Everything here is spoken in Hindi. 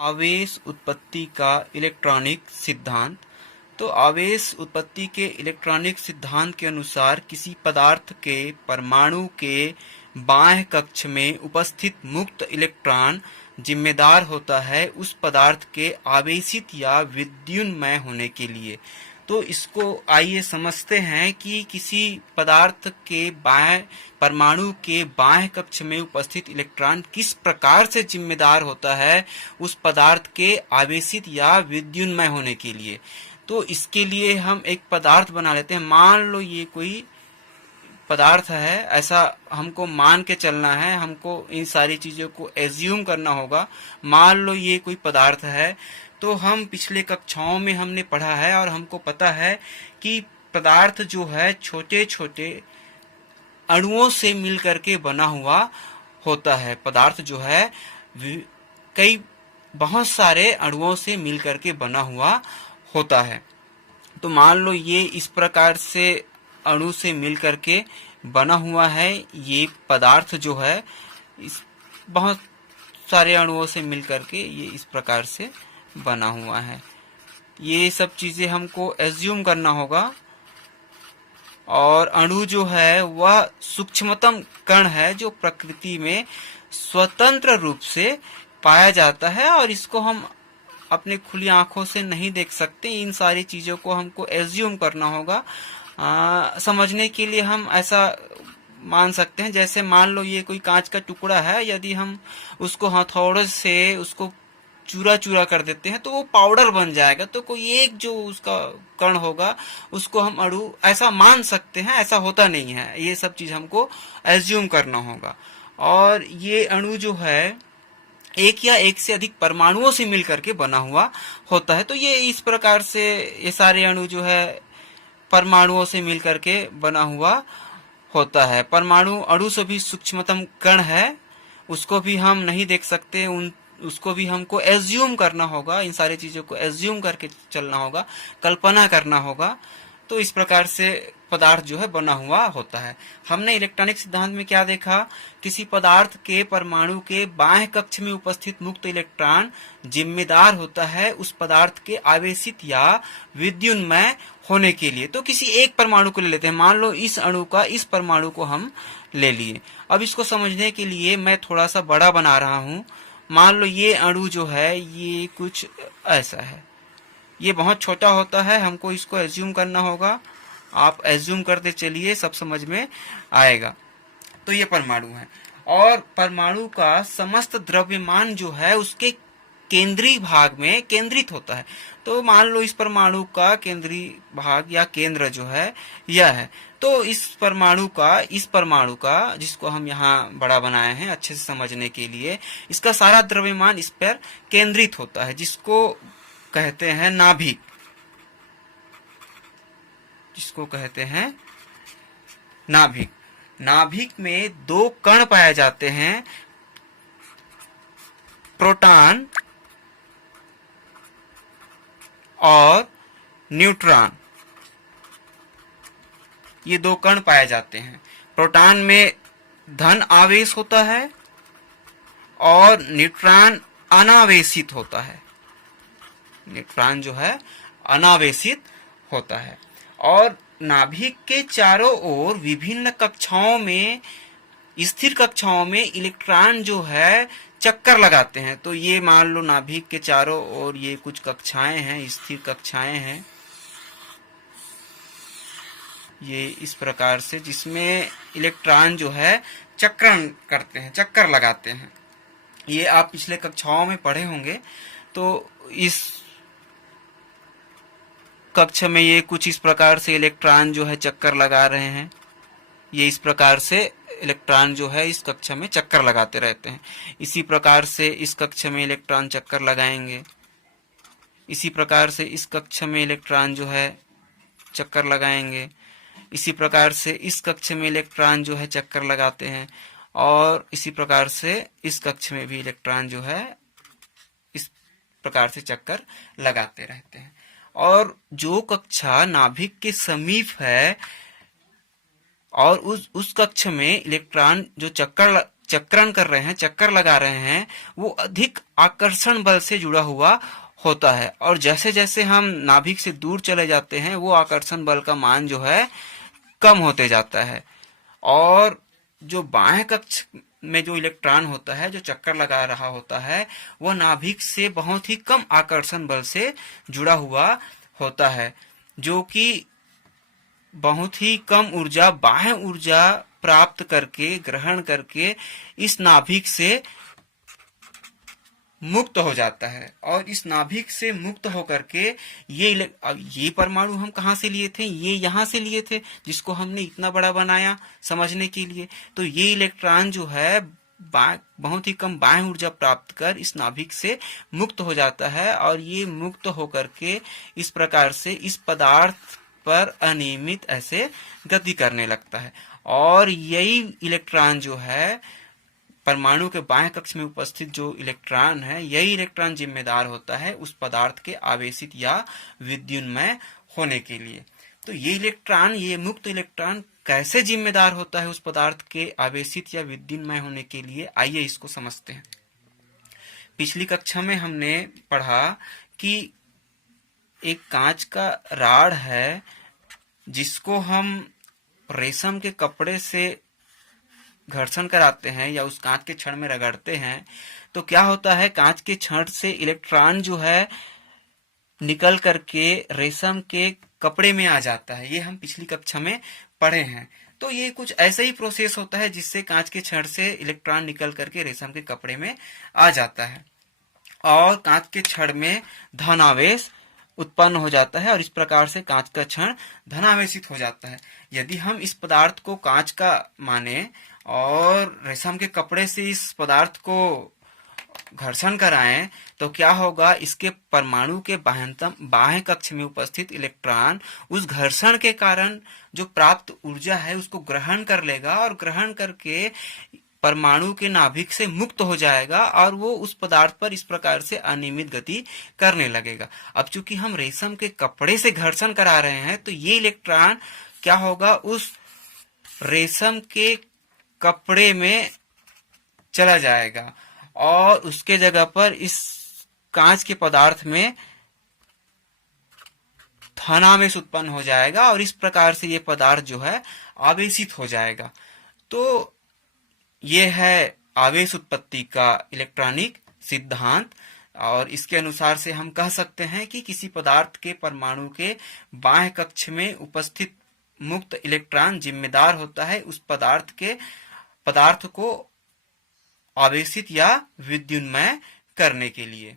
आवेश उत्पत्ति का इलेक्ट्रॉनिक सिद्धांत। तो आवेश उत्पत्ति के इलेक्ट्रॉनिक सिद्धांत के अनुसार किसी पदार्थ के परमाणु के बाह्य कक्ष में उपस्थित मुक्त इलेक्ट्रॉन जिम्मेदार होता है उस पदार्थ के आवेशित या विद्युन्मय होने के लिए। तो इसको आइए समझते हैं कि किसी पदार्थ के बाह्य परमाणु के बाह्य कक्ष में उपस्थित इलेक्ट्रॉन किस प्रकार से जिम्मेदार होता है उस पदार्थ के आवेशित या विद्युन्मय होने के लिए। तो इसके लिए हम एक पदार्थ बना लेते हैं। मान लो ये कोई पदार्थ है, ऐसा हमको मान के चलना है, हमको इन सारी चीजों को एज्यूम करना होगा। मान लो ये कोई पदार्थ है, तो हम पिछले कक्षाओं में हमने पढ़ा है और हमको पता है कि पदार्थ जो है छोटे छोटे अणुओं से मिलकर के बना हुआ होता है। पदार्थ जो है कई बहुत सारे अणुओं से मिलकर के बना हुआ होता है। तो मान लो ये इस प्रकार से अणु से मिलकर के बना हुआ है। ये पदार्थ जो है इस बहुत सारे अणुओं से मिलकर के ये इस प्रकार से बना हुआ है। ये सब चीजें हमको एज्यूम करना होगा। और अणु जो है वह सूक्ष्मतम कण है जो प्रकृति में स्वतंत्र रूप से पाया जाता है और इसको हम अपने खुली आंखों से नहीं देख सकते। इन सारी चीजों को हमको एज्यूम करना होगा। समझने के लिए हम ऐसा मान सकते हैं, जैसे मान लो ये कोई कांच का टुकड़ा है, यदि हम उसको हथौड़े से उसको चूरा चूरा कर देते हैं तो वो पाउडर बन जाएगा। तो कोई एक जो उसका कण होगा उसको हम अणु ऐसा मान सकते हैं। ऐसा होता नहीं है, ये सब चीज हमको एज्यूम करना होगा। और ये अणु जो है एक या एक से अधिक परमाणुओं से मिलकर के बना हुआ होता है। तो ये इस प्रकार से ये सारे अणु जो है परमाणुओं से मिलकर के बना हुआ होता है। परमाणु अणु से भी सूक्ष्मतम कण है, उसको भी हम नहीं देख सकते, उसको भी हमको एज्यूम करना होगा। इन सारी चीजों को एज्यूम करके चलना होगा, कल्पना करना होगा। तो इस प्रकार से पदार्थ जो है बना हुआ होता है। हमने इलेक्ट्रॉनिक सिद्धांत में क्या देखा, किसी पदार्थ के परमाणु के बाह्य कक्ष में उपस्थित मुक्त इलेक्ट्रॉन जिम्मेदार होता है उस पदार्थ के आवेशित या विद्युन्मय होने के लिए। तो किसी एक परमाणु को ले लेते हैं। मान लो इस अणु का इस परमाणु को हम ले लिए। अब इसको समझने के लिए मैं थोड़ा सा बड़ा बना रहा हूं। मान लो ये अणु जो है ये कुछ ऐसा है, ये बहुत छोटा होता है, हमको इसको एज्यूम करना होगा। आप एज्यूम करते चलिए, सब समझ में आएगा। तो ये परमाणु है और परमाणु का समस्त द्रव्यमान जो है उसके केंद्रीय भाग में केंद्रित होता है। तो मान लो इस परमाणु का केंद्रीय भाग या केंद्र जो है यह है। तो इस परमाणु का जिसको हम यहाँ बड़ा बनाए हैं अच्छे से समझने के लिए, इसका सारा द्रव्यमान इस पर केंद्रित होता है, जिसको कहते हैं नाभिक, जिसको कहते हैं नाभिक। नाभिक में दो कण पाए जाते हैं, प्रोटॉन और न्यूट्रॉन। ये दो कण पाए जाते हैं। प्रोटॉन में धन आवेश होता है और न्यूट्रॉन अनावेशित होता है। न्यूट्रॉन जो है अनावेशित होता है। और नाभिक के चारों ओर विभिन्न कक्षाओं में, स्थिर कक्षाओं में इलेक्ट्रॉन जो है चक्कर लगाते हैं। तो ये मान लो नाभिक के चारों ओर ये कुछ कक्षाएं हैं, स्थिर कक्षाएं हैं, ये इस प्रकार से, जिसमें इलेक्ट्रॉन जो है चक्रण करते हैं, चक्कर लगाते हैं। ये आप पिछले कक्षाओं में पढ़े होंगे। तो इस कक्ष में ये कुछ इस प्रकार से इलेक्ट्रॉन जो है चक्कर लगा रहे हैं। ये इस प्रकार से इलेक्ट्रॉन जो है इस कक्ष में चक्कर लगाते रहते हैं। इसी प्रकार से इस कक्ष में इलेक्ट्रॉन चक्कर लगाएंगे। इसी प्रकार से इस कक्ष में इलेक्ट्रॉन जो है चक्कर लगाएंगे। इसी प्रकार से इस कक्ष में इलेक्ट्रॉन जो है चक्कर लगाते हैं और इसी प्रकार से इस कक्ष में भी इलेक्ट्रॉन जो है इस प्रकार से चक्कर लगाते रहते हैं। और जो कक्षा नाभिक के समीप है और उस कक्ष में इलेक्ट्रॉन जो चक्रण कर रहे हैं, चक्कर लगा रहे हैं, वो अधिक आकर्षण बल से जुड़ा हुआ होता है। और जैसे जैसे हम नाभिक से दूर चले जाते हैं वो आकर्षण बल का मान जो है कम होते जाता है। और जो बाह्य कक्ष में जो इलेक्ट्रॉन होता है, जो चक्कर लगा रहा होता है, वह नाभिक से बहुत ही कम आकर्षण बल से जुड़ा हुआ होता है, जो कि बहुत ही कम ऊर्जा, बाह्य ऊर्जा प्राप्त करके, ग्रहण करके इस नाभिक से मुक्त हो जाता है। और इस नाभिक से मुक्त होकर के ये परमाणु हम कहाँ से लिए थे? ये यहाँ से लिए थे, जिसको हमने इतना बड़ा बनाया समझने के लिए। तो ये इलेक्ट्रॉन जो है बहुत ही कम बाह्य ऊर्जा प्राप्त कर इस नाभिक से मुक्त हो जाता है, और ये मुक्त होकर के इस प्रकार से इस पदार्थ पर अनियमित ऐसे गति करने लगता है। और यही इलेक्ट्रॉन जो है, परमाणु के बाह्य कक्ष में उपस्थित जो इलेक्ट्रॉन है, यही इलेक्ट्रॉन जिम्मेदार होता है उस पदार्थ के आवेशित या विद्युन्मय होने के लिए। तो ये इलेक्ट्रॉन, ये मुक्त इलेक्ट्रॉन कैसे जिम्मेदार होता है उस पदार्थ के आवेशित या विद्युन्मय होने के लिए, आइए इसको समझते हैं। पिछली कक्षा में हमने पढ़ा कि एक कांच का राड है जिसको हम रेशम के कपड़े से घर्षण कराते हैं या उस कांच के छड़ में रगड़ते हैं, तो क्या होता है, कांच के छड़ से इलेक्ट्रॉन जो है निकल करके रेशम के कपड़े में आ जाता है। ये हम पिछली कक्षा में पढ़े हैं। तो ये कुछ ऐसा ही प्रोसेस होता है जिससे कांच के छड़ से इलेक्ट्रॉन निकल करके रेशम के कपड़े में आ जाता है और कांच के छड़ में धनावेश उत्पन्न हो जाता है, और इस प्रकार से कांच का छड़ धनावेशित हो जाता है। यदि हम इस पदार्थ को कांच का माने और रेशम के कपड़े से इस पदार्थ को घर्षण कराएं, तो क्या होगा, इसके परमाणु के बाह्य कक्ष में उपस्थित इलेक्ट्रॉन उस घर्षण के कारण जो प्राप्त ऊर्जा है उसको ग्रहण कर लेगा, और ग्रहण करके परमाणु के नाभिक से मुक्त हो जाएगा और वो उस पदार्थ पर इस प्रकार से अनियमित गति करने लगेगा। अब चूंकि हम रेशम के कपड़े से घर्षण करा रहे हैं, तो ये इलेक्ट्रॉन क्या होगा, उस रेशम के कपड़े में चला जाएगा और उसके जगह पर इस कांच के पदार्थ में धनावेश उत्पन्न हो जाएगा, और इस प्रकार से ये पदार्थ जो है आवेशित हो जाएगा। तो ये है आवेश उत्पत्ति का इलेक्ट्रॉनिक सिद्धांत, और इसके अनुसार से हम कह सकते हैं कि किसी पदार्थ के परमाणु के बाह्य कक्ष में उपस्थित मुक्त इलेक्ट्रॉन जिम्मेदार होता है उस पदार्थ को आवेशित या विद्युन्मय करने के लिए।